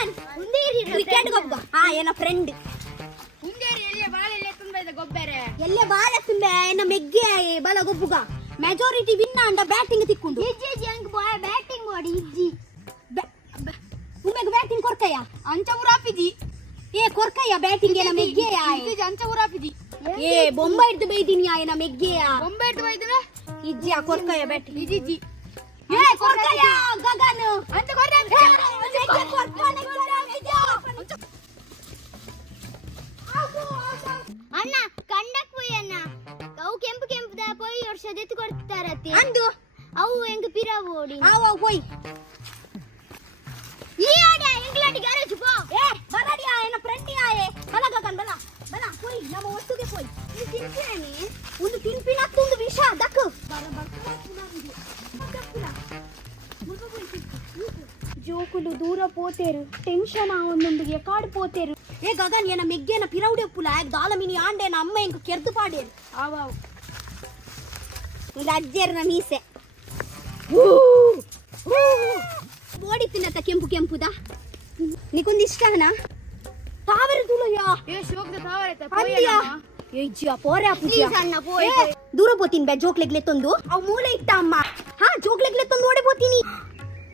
Gagan cricket ಗೊಬ್ಬ ಏನ friend ಎಲ್ಲೇ ಬಾಳ ತುಂಬೆ ಏನ ಮೆಗ್ಗೆ ಬಲ ಗೊಬ್ಬುಗ ಮೆಜಾರಿಟಿ ವಿನ್ ಅಂಡ ಬ್ಯಾಟಿಂಗ್ ತಿಕ್ಕೊಂಡು ಬ್ಯಾಟಿಂಗ್ ಮಾಡಿ ಇಜ್ಜಿ ಉಮ್ಮೆಗೆ ಬ್ಯಾಟಿಂಗ್ ಕೊರ್ಕಯ್ಯ ಅಂಚ ಉರಾಪಿದಿ ಏ ಕೊರ್ಕಯ್ಯ ಬ್ಯಾಟಿಂಗ್ ಏನ ಮೆಗ್ಗೆಯ ಅಂಚ ಉರಾಪಿದಿ ಏ ಬೊಂಬ ಹಿಡ್ದು ಬೈದಿನಿ ಏನ ಮೆಗ್ಗೆಯ ಬೊಂಬ ಹಿಡ್ದು ಬೈದ್ರೆ ಇಜ್ಜಿ ಕೊರ್ಕಯ್ಯ ಬ್ಯಾಟಿಂಗ್ ಇಜ್ಜಿ ಏ ಕೊರ್ಕಯ್ಯ ಗಗನ್ ಅಂತ ಅಣ್ಣ ಕಂಡಕ್ போய் ಅಣ್ಣ ಅವು ಕೆಂಪು ಕೆಂಪುದ போய் ವರ್ಷ ದೆತ್ತು ಕೊಡ್ತಾರತ್ತೆ ಅಂದು ಅವು ಎಂಗ ಪಿರಾವು ಓಡಿ ಅವು போய் ಈ ಆಡೆ ಇಂಗ್ಲೆಂಡ್ ಗ್ಯಾರೇಜ್ ಪೋ ಏ ಬರಡಿಯಾ ಏನ ಫ್ರೆಂಡಿಯಾ ಏ ಬಲ ಗಗನ್ ಬಲ ಬಲ போய் ನಮ್ಮ ವಸ್ತುಗೆ போய் ಈ ತಿನ್ಪಿನೇನಿ ಒಂದು ತಿನ್ಪಿನತ್ತು ಒಂದು ವಿಷ ದಕ್ಕು ಬರ ಜೋಕುಲು ದೂರ ಪೋತೇರು ಟೆನ್ಷನ್ ಒಂದೊಂದಿಗೆ ಕಾಡು ಪೋತೇರು ಏ ಗಗನ್ ಏನ ಮೆಗ್ಗೆನ ಪಿರೌಡೆ ಪುಲ ದಾಲ ಮಿನಿ ಆಂಡೆನ ಅಮ್ಮ ಎಂಕ ಕೆರ್ದು ಪಾಡೇರು ಆವಾವ್ ಇಲ್ಲ ಅಜ್ಜೇರ್ನ ಮೀಸೆ ಬೋಡಿ ತಿನ್ನತ್ತ ಕೆಂಪು ಕೆಂಪುದ ನಿಕೊಂದು ಇಷ್ಟನ ತಾವರೆ ತುಲಯ್ಯ ಏ ಶೋಕದ ತಾವರೆ ಅಂದಿಯಾ ಏ ಜಿಯಾ ಪೋರೆ ಅಪ್ಪುಜಿಯ ಸಣ್ಣ ಪೋರೆ ದೂರ ಪೋತೀನಿ ಬೆ ಜೋಕ್ಲೆಗ್ಲೆ ತಂದು ಅವ್ ಮೂಲೆ ಇಟ್ಟ ಅಮ್ಮ ಹಾ ಜೋಕ್ಲೆಗ್ಲೆ ತಂದು ಓಡಿ ಪೋತೀನಿ